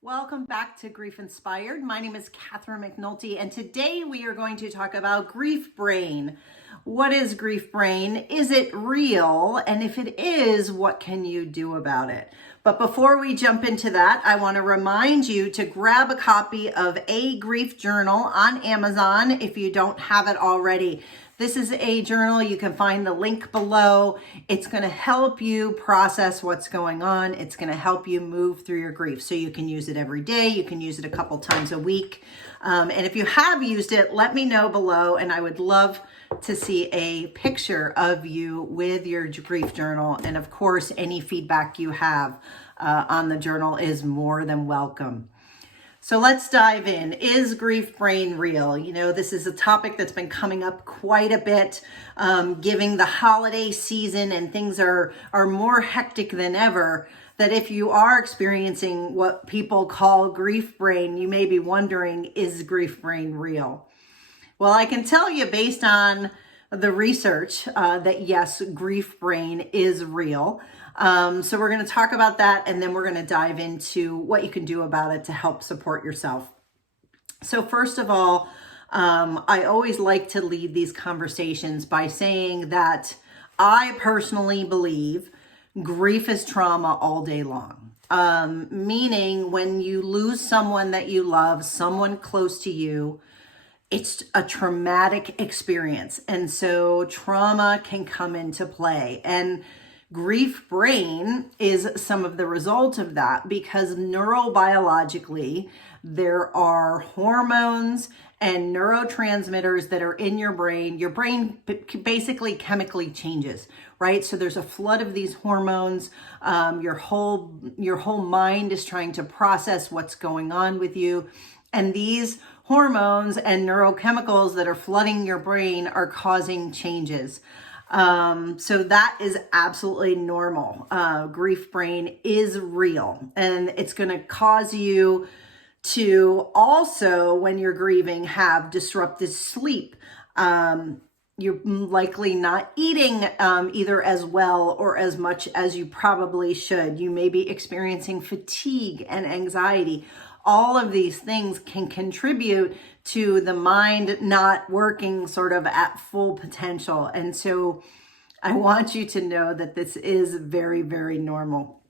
Welcome back to Grief Inspired. My name is Catherine McNulty, and today we are going to talk about grief brain. What is grief brain? Is it real? And if it is, what can you do about it? But before we jump into that, I want to remind you to grab a copy of A Grief Journal on Amazon if you don't have it already. This is a journal. You can find the link below. It's going to help you process what's going on. It's going to help you move through your grief. So you can use it every day. You can use it a couple times a week. And if you have used it, let me know below. And I would love to see a picture of you with your grief journal. And of course, any feedback you have on the journal is more than welcome. So let's dive in. Is grief brain real? You know, this is a topic that's been coming up quite a bit, giving the holiday season and things are more hectic than ever, that if you are experiencing what people call grief brain, you may be wondering, is grief brain real? Well, I can tell you based on the research that yes, grief brain is real. So we're going to talk about that, and then we're going to dive into what you can do about it to help support yourself. So first of all, I always like to lead these conversations by saying that I personally believe grief is trauma all day long. Meaning when you lose someone that you love, someone close to you, it's a traumatic experience. And so trauma can come into play. And grief brain is some of the result of that, because neurobiologically, there are hormones and neurotransmitters that are in your brain. Your brain basically chemically changes, right? So there's a flood of these hormones. Your whole mind is trying to process what's going on with you. And these hormones and neurochemicals that are flooding your brain are causing changes. So that is absolutely normal. Grief brain is real, and it's going to cause you to also, when you're grieving, have disrupted sleep. You're likely not eating either as well or as much as you probably should. You may be experiencing fatigue and anxiety. All of these things can contribute to the mind not working sort of at full potential. And so I want you to know that this is very, very normal.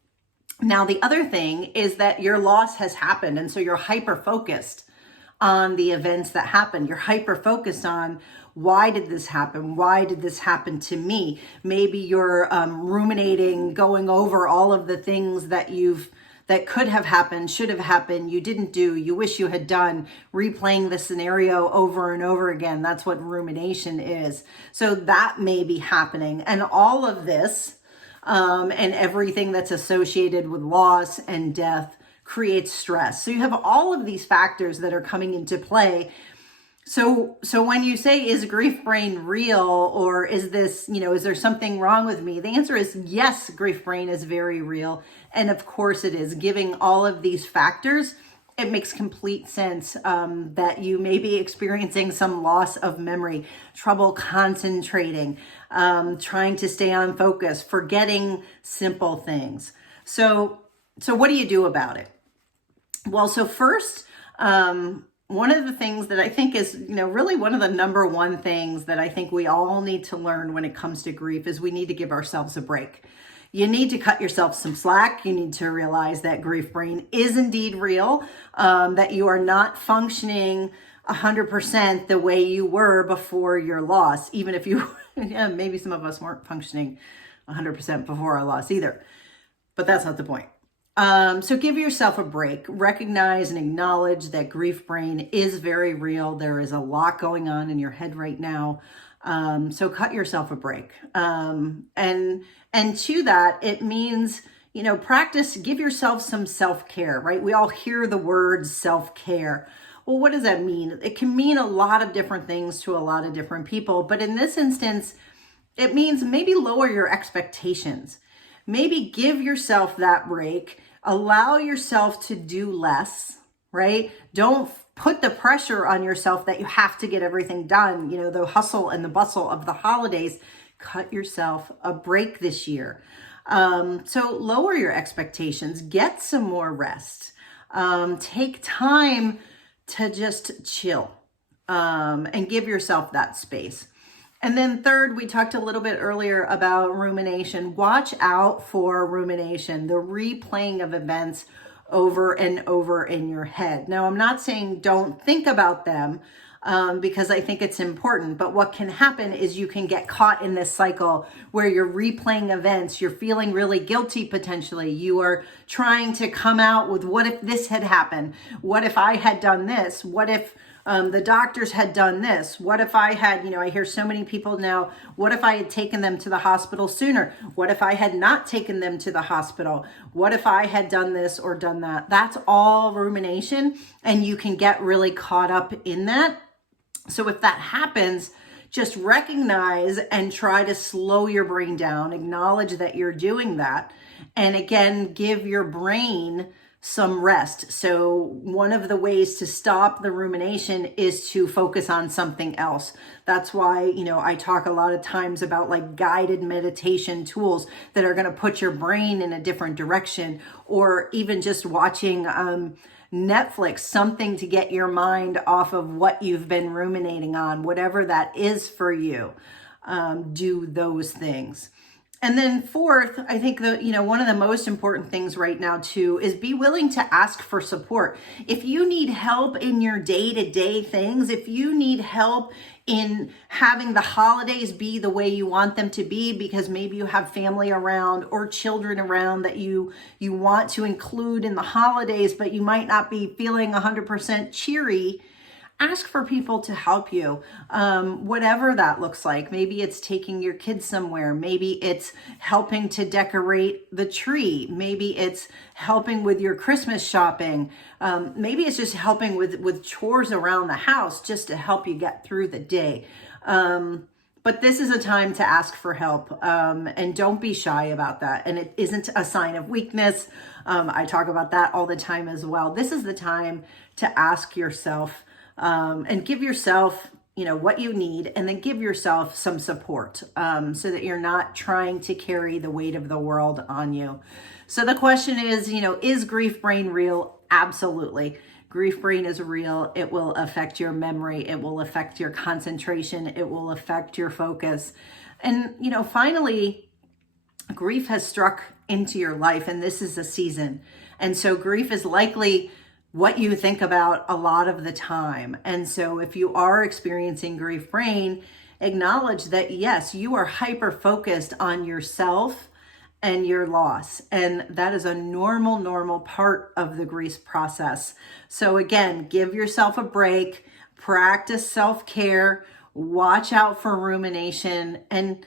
Now, the other thing is that your loss has happened. And so you're hyper-focused on the events that happened. You're hyper-focused on, why did this happen? Why did this happen to me? Maybe you're ruminating, going over all of the things that could have happened, should have happened, you didn't do, you wish you had done, replaying the scenario over and over again. That's what rumination is. So that may be happening. And all of this and everything that's associated with loss and death creates stress. So you have all of these factors that are coming into play. So when you say, is grief brain real, or is this, is there something wrong with me? The answer is yes, grief brain is very real. And of course it is. Given all of these factors, it makes complete sense that you may be experiencing some loss of memory, trouble concentrating, trying to stay on focus, forgetting simple things. So what do you do about it? Well, so first, one of the things that I think is, really one of the number one things that I think we all need to learn when it comes to grief is we need to give ourselves a break. You need to cut yourself some slack. You need to realize that grief brain is indeed real, that you are not functioning 100% the way you were before your loss, even if you, maybe some of us weren't functioning 100% before our loss either, but that's not the point. So give yourself a break, recognize and acknowledge that grief brain is very real. There is a lot going on in your head right now. So cut yourself a break. And to that, it means, practice, give yourself some self-care, right? We all hear the word self-care. Well, what does that mean? It can mean a lot of different things to a lot of different people. But in this instance, it means maybe lower your expectations. Maybe give yourself that break. Allow yourself to do less, right? Don't put the pressure on yourself that you have to get everything done. The hustle and the bustle of the holidays. Cut yourself a break this year. So lower your expectations, get some more rest. Take time to just chill and give yourself that space. And then third, we talked a little bit earlier about rumination. Watch out for rumination, the replaying of events over and over in your head. Now, I'm not saying don't think about them because I think it's important, but what can happen is you can get caught in this cycle where you're replaying events, you're feeling really guilty potentially, you are trying to come out with what if this had happened? What if I had done this? What if the doctors had done this? What if I had, I hear so many people now, what if I had taken them to the hospital sooner? What if I had not taken them to the hospital? What if I had done this or done that? That's all rumination, and you can get really caught up in that. So if that happens, just recognize and try to slow your brain down, acknowledge that you're doing that, and again, give your brain some rest. So one of the ways to stop the rumination is to focus on something else. That's why, I talk a lot of times about like guided meditation tools that are going to put your brain in a different direction, or even just watching Netflix, something to get your mind off of what you've been ruminating on, whatever that is for you. Do those things. And then fourth, I think one of the most important things right now too is be willing to ask for support. If you need help in your day-to-day things, if you need help in having the holidays be the way you want them to be because maybe you have family around or children around that you want to include in the holidays, but you might not be feeling 100% cheery, ask for people to help you, whatever that looks like. Maybe it's taking your kids somewhere. Maybe it's helping to decorate the tree. Maybe it's helping with your Christmas shopping. Maybe it's just helping with chores around the house just to help you get through the day. But this is a time to ask for help, and don't be shy about that. And it isn't a sign of weakness. I talk about that all the time as well. This is the time to ask yourself and give yourself, what you need, and then give yourself some support so that you're not trying to carry the weight of the world on you. So the question is grief brain real? Absolutely. Grief brain is real. It will affect your memory. It will affect your concentration. It will affect your focus. And, finally, grief has struck into your life, and this is a season. And so grief is likely what you think about a lot of the time. And so if you are experiencing grief brain, acknowledge that yes, you are hyper focused on yourself and your loss. And that is a normal part of the grief process. So again, give yourself a break, practice self-care, watch out for rumination, and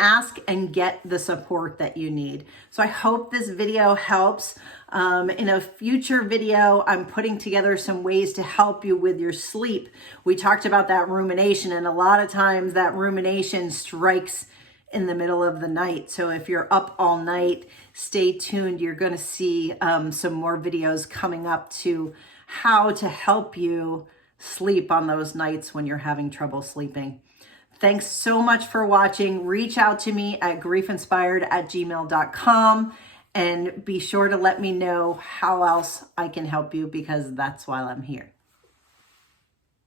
ask and get the support that you need. So I hope this video helps. In a future video, I'm putting together some ways to help you with your sleep. We talked about that rumination, and a lot of times that rumination strikes in the middle of the night. So if you're up all night, stay tuned. You're going to see some more videos coming up to how to help you sleep on those nights when you're having trouble sleeping. Thanks so much for watching. Reach out to me at griefinspired@gmail.com, and be sure to let me know how else I can help you, because that's why I'm here.